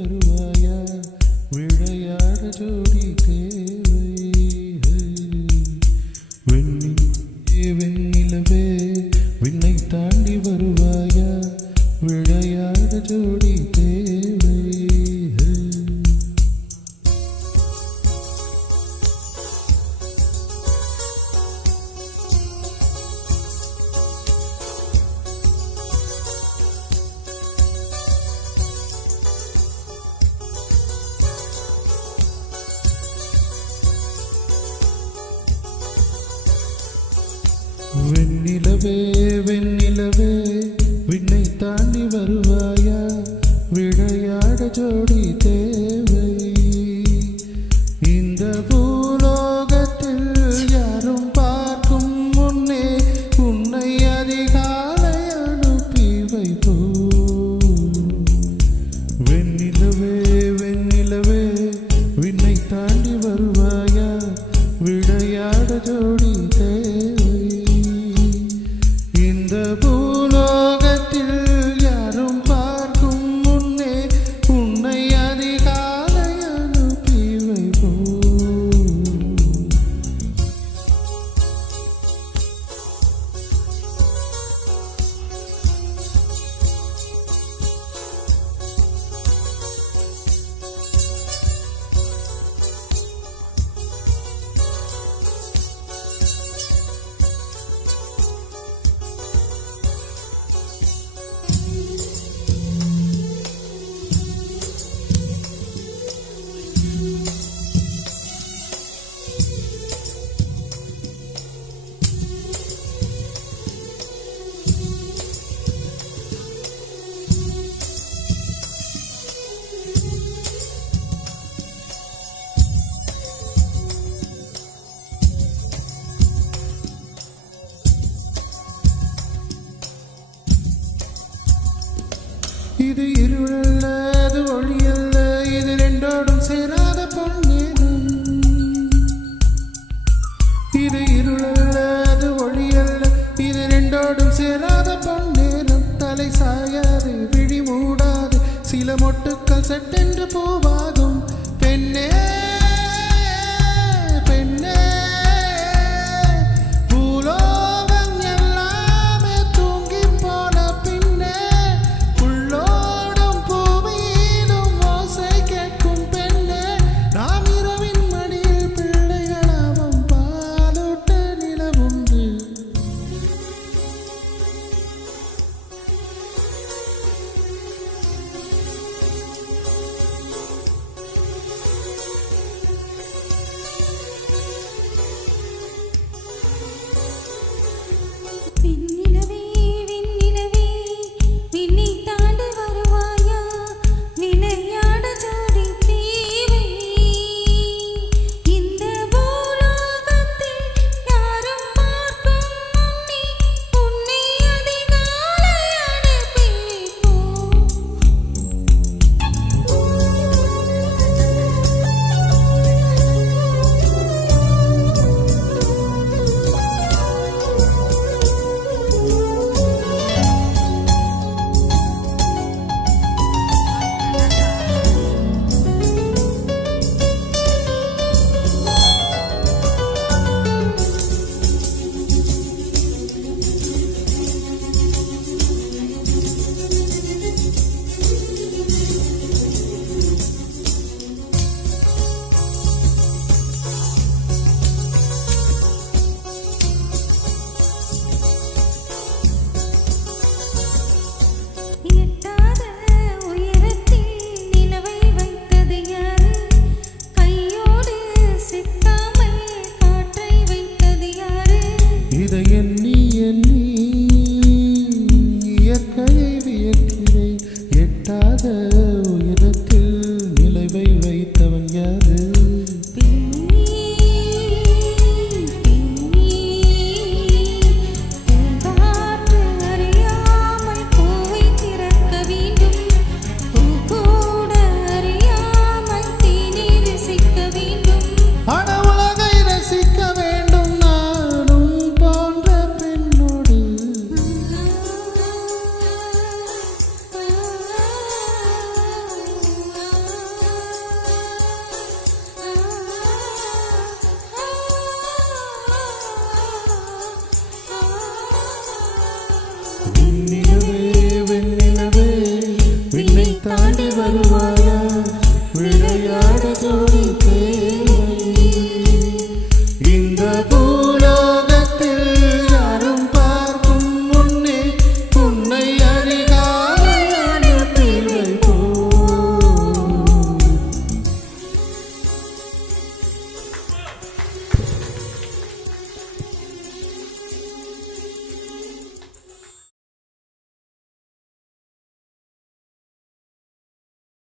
வருவாயா விளையாட ஜோடி தேவை வெண்ணிலவே விண்ணை தாண்டி வருவாயா விளையாட ஜோடி தேவை வெண்ணிலவே வெண்ணிலவே விண்ணை தாண்டி வருவாயா விளையாட ஜோடி தேவை இந்த பூலோகத்தில் யாரும் பார்க்கும் முன்னே உன்னை அதிகாலை அனுப்பி வைப்போ வெண்ணிலவே வெண்ணிலவே விண்ணை தாண்டி வருவாயா விளையாட ஜோடி தேவை இந்த பூலோகத்தில் யாரும் பார்க்கும் முன்னே உன்னை அதிகாலை அனுப்பி வைப்போ இது இருளல்ல அது ஒளியல்ல இது ரெண்டோடும் சேராத பொன்னேரம் இது இருளல்ல அது ஒளியல்ல இது ரெண்டோடும் சேராத பொன்னேரம் தலை சாயாது விழி மூடாது சில மொட்டுக்கள் சட்டென்று பூவாகும் பெண்ணே பெண்ணே பூலோகம் எல்லாமே தூங்கி போன பின்னே வருவார்